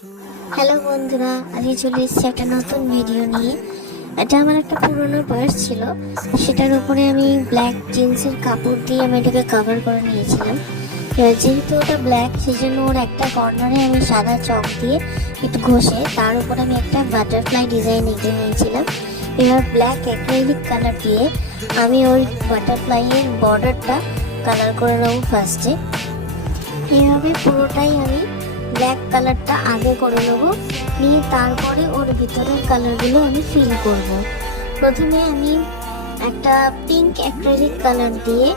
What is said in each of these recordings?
Hello বন্ধুরা, আজকে চলে এসেছি একটা নতুন ভিডিও নিয়ে। এটা আমার একটা পুরোনো পার্স ছিল, সেটার উপরে আমি ব্ল্যাক জিন্সের কাপড় দিয়ে আমি এটাকে কভার করে নিয়েছিলাম। এবার যেহেতু ওটা ব্ল্যাক, সেই জন্য ওর একটা কর্নারে আমি সাদা চক দিয়ে একটু ঘষে তার উপরে আমি একটা বাটারফ্লাই ডিজাইন এঁকে নিয়েছিলাম। এবার ব্ল্যাক অ্যাক্রিলিক কালার দিয়ে আমি ওই বাটারফ্লাইয়ের বর্ডারটা কালার করে নেবো ফার্স্টে। এইভাবে পুরোটাই আমি ব্ল্যাক কালারটা আগে করে নেবো, নিয়ে তারপরে ওর ভিতরের কালারগুলো আমি ফিল করব। প্রথমে আমি একটা পিঙ্ক অ্যাক্রিলিক কালার দিয়ে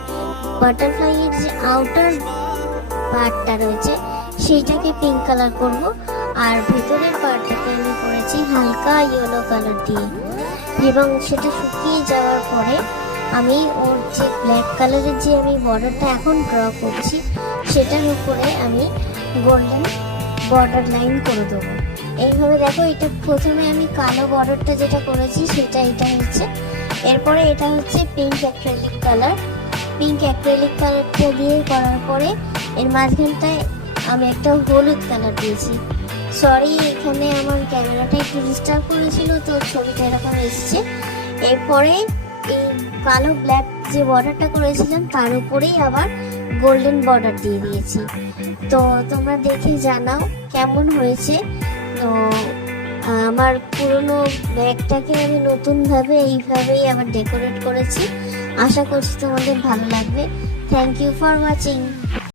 বাটারফ্লাইয়ের যে আউটার পার্টটা রয়েছে সেইটাকে পিঙ্ক কালার করব, আর ভিতরের পার্টটাকে আমি করেছি হালকা ইয়েলো কালার দিয়ে। এবং সেটা শুকিয়ে যাওয়ার পরে আমি ওর যে ব্ল্যাক কালারের যে আমি বর্ডারটা এখন ড্র করছি সেটার উপরে আমি গোল্ডেন বর্ডার লাইন করে দেবো। এইভাবে দেখো, এটা প্রথমে আমি কালো বর্ডারটা যেটা করেছি সেটা এটা হচ্ছে, এরপরে এটা হচ্ছে pink acrylic colour. Pink acrylic কালারটা দিয়ে করার পরে এর মাঝখানটায় আমি একটা হলুদ কালার দিয়েছি। সরি, এখানে আমার ক্যামেরাটা একটু ডিস্টার্ব করেছিল, তো ছবিটা এরকম এসছে। এরপরে এই কালো ব্ল্যাক যে বর্ডারটা করেছিলাম তার উপরেই আবার গোল্ডেন বর্ডার দিয়ে দিয়েছি। তো তোমরা দেখে জানাও কেমন হয়েছে। তো আমার পুরনো ব্যাগটাকে আমি নতুনভাবে এইভাবেই আবার ডেকোরেট করেছি। আশা করছি তোমাদের ভালো লাগবে। Thank you for watching.